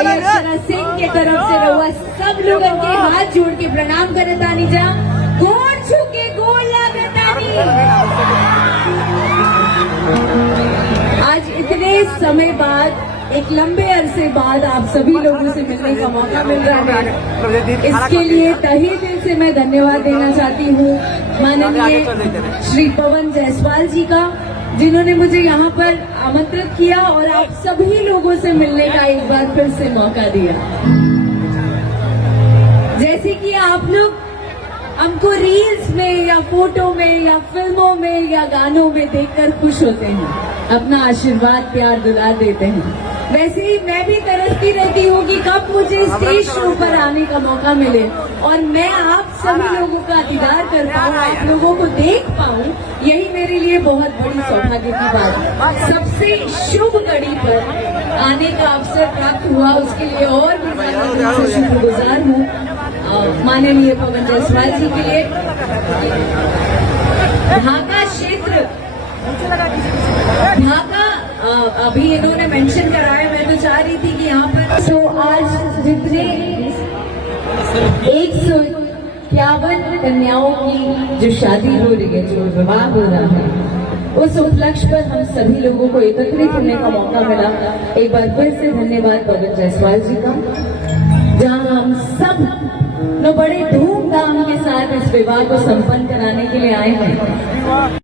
अक्षरा सिंह के तरफ से रहुआ सब लोगों के हाथ जोड़ के प्रणाम करे तानी जा, गोड़ छू के गोड़ लागे तानी। आज इतने समय बाद, एक लंबे अरसे बाद आप सभी लोगों से मिलने का मौका मिल रहा है, इसके लिए तहे दिल से मैं धन्यवाद देना चाहती हूँ माननीय श्री पवन जायसवाल जी का, जिन्होंने मुझे यहाँ पर आमंत्रित किया और आप सभी लोगों से मिलने का एक बार फिर से मौका दिया। जैसे कि आप लोग हमको रील्स में या फोटो में या फिल्मों में या गानों में देखकर खुश होते हैं, अपना आशीर्वाद प्यार दुलार देते हैं, वैसे ही मैं भी तरसती रहती हूँ कि कब मुझे स्टेज शो पर आने का मौका मिले और मैं आप सभी लोगों का दीदार कर पाऊँ, आप लोगों को देख पाऊँ। यही मेरे लिए बहुत बड़ी सौभाग्य की बात है। सबसे शुभ घड़ी पर आने का अवसर प्राप्त हुआ, उसके लिए और भी ज्यादा शुक्रगुजार हूँ माननीय पवन जायसवाल जी के लिए। ढाका क्षेत्र, ढाका अभी इन्होंने मेंशन करा है, मैं तो चाह रही थी कि यहाँ पर आज जितने 151 कन्याओं की जो शादी हो रही है, जो विवाह हो रहा है, उस उपलक्ष्य पर हम सभी लोगों को एकत्रित होने का मौका मिला। एक बार फिर से धन्यवाद पवन जायसवाल जी का, जहाँ हम सब बड़े धूमधाम के साथ इस विवाह को संपन्न कराने के लिए आए हैं।